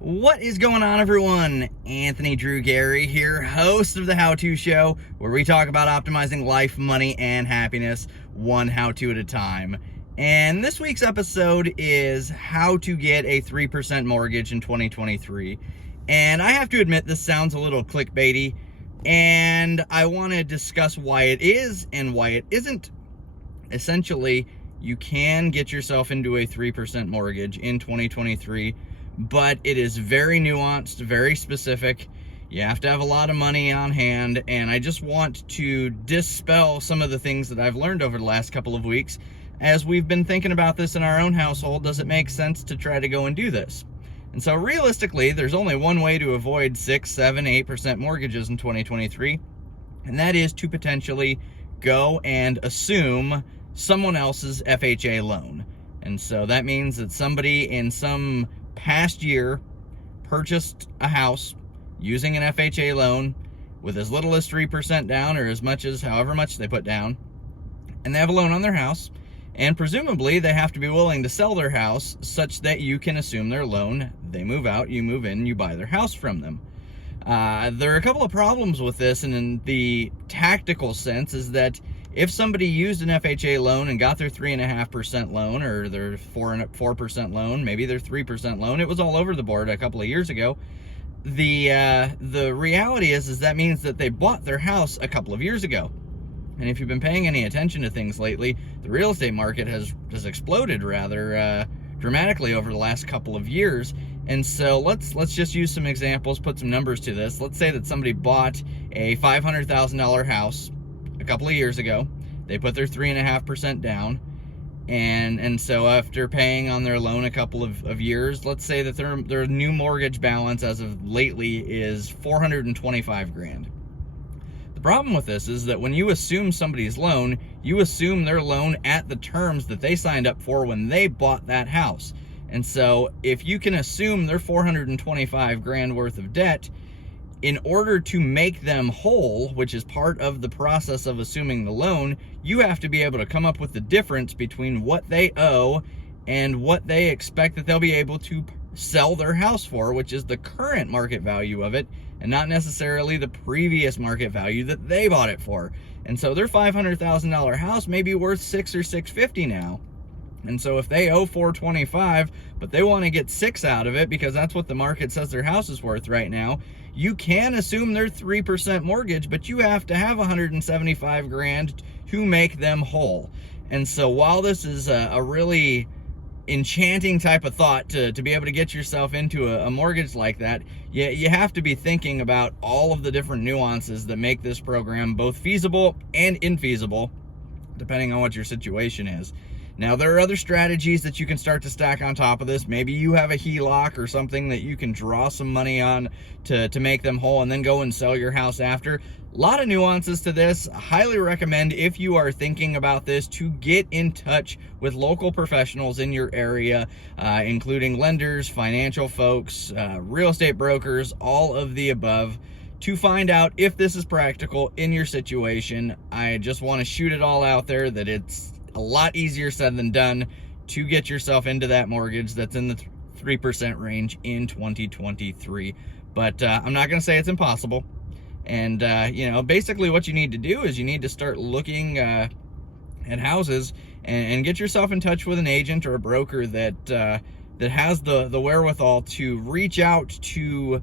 What is going on, everyone? Anthony Drew Gary here, host of the How To Show, where we talk about optimizing life, money, and happiness one how-to at a time. And this week's episode is how to get a 3% mortgage in 2023. And I have to admit, this sounds a little clickbaity, and I want to discuss why it is and why it isn't. Essentially, you can get yourself into a 3% mortgage in 2023, but it is very nuanced, very specific. You have to have a lot of money on hand, and I just want to dispel some of the things that I've learned over the last couple of weeks. As we've been thinking about this in our own household, does it make sense to try to go and do this? And so realistically, there's only one way to avoid 6, 7, 8% mortgages in 2023, and that is to potentially go and assume someone else's FHA loan. And so that means that somebody in some past year purchased a house using an FHA loan with as little as 3% down, or as much as however much they put down, and they have a loan on their house, and presumably they have to be willing to sell their house such that you can assume their loan. They move out, you move in, you buy their house from them. There are a couple of problems with this, and in the tactical sense is that if somebody used an FHA loan and got their 3.5% loan, or their 4% loan, maybe their 3% loan, it was all over the board a couple of years ago. The reality is that means that they bought their house a couple of years ago. And if you've been paying any attention to things lately, the real estate market has exploded rather dramatically over the last couple of years. And so let's just use some examples, put some numbers to this. Let's say that somebody bought a $500,000 house a couple of years ago. They put their 3.5% down, and so after paying on their loan a couple of years, let's say that their new mortgage balance as of lately is $425,000. The problem with this is that when you assume somebody's loan, you assume their loan at the terms that they signed up for when they bought that house. And so if you can assume their $425,000 worth of debt, in order to make them whole, which is part of the process of assuming the loan, you have to be able to come up with the difference between what they owe and what they expect that they'll be able to sell their house for, which is the current market value of it, and not necessarily the previous market value that they bought it for. And so their $500,000 house may be worth $600,000 or $650,000 now. And so if they owe $425,000, but they want to get $600,000 out of it because that's what the market says their house is worth right now, you can assume their 3% mortgage, but you have to have $175,000 to make them whole. And so while this is a really enchanting type of thought to be able to get yourself into a mortgage like that, you have to be thinking about all of the different nuances that make this program both feasible and infeasible, depending on what your situation is. Now, there are other strategies that you can start to stack on top of this. Maybe you have a HELOC or something that you can draw some money on to make them whole and then go and sell your house after. A lot of nuances to this. I highly recommend, if you are thinking about this, to get in touch with local professionals in your area, including lenders, financial folks, real estate brokers, all of the above, to find out if this is practical in your situation. I just want to shoot it all out there that it's a lot easier said than done to get yourself into that mortgage that's in the 3% range in 2023. But I'm not going to say it's impossible. And, basically what you need to do is you need to start looking at houses and get yourself in touch with an agent or a broker that has the wherewithal to reach out to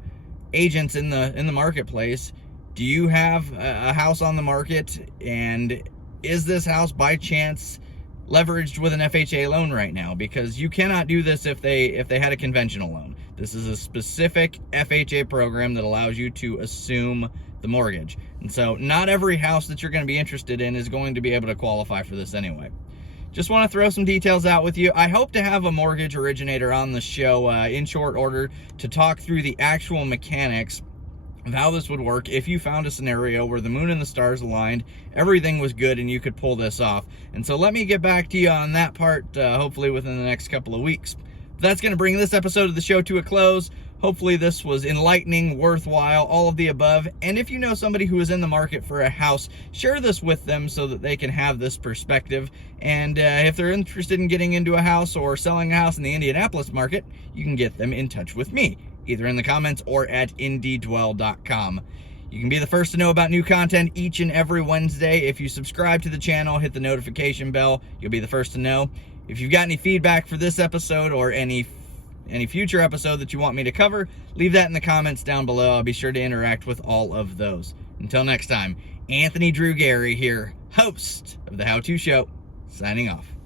agents in the marketplace. Do you have a house on the market, and is this house by chance leveraged with an FHA loan right now? Because you cannot do this if they had a conventional loan. This is a specific FHA program that allows you to assume the mortgage. And so not every house that you're going to be interested in is going to be able to qualify for this anyway. Just want to throw some details out with you. I hope to have a mortgage originator on the show in short order to talk through the actual mechanics of how this would work if you found a scenario where the moon and the stars aligned, everything was good, and you could pull this off. And so let me get back to you on that part, hopefully within the next couple of weeks. That's going to bring this episode of the show to a close. Hopefully this was enlightening, worthwhile, all of the above. And if you know somebody who is in the market for a house, share this with them so that they can have this perspective. And if they're interested in getting into a house or selling a house in the Indianapolis market, you can get them in touch with me. either in the comments or at indiedwell.com. You can be the first to know about new content each and every Wednesday. If you subscribe to the channel, hit the notification bell, you'll be the first to know. If you've got any feedback for this episode or any future episode that you want me to cover, leave that in the comments down below. I'll be sure to interact with all of those. Until next time, Anthony Drew Gary here, host of The How To Show, signing off.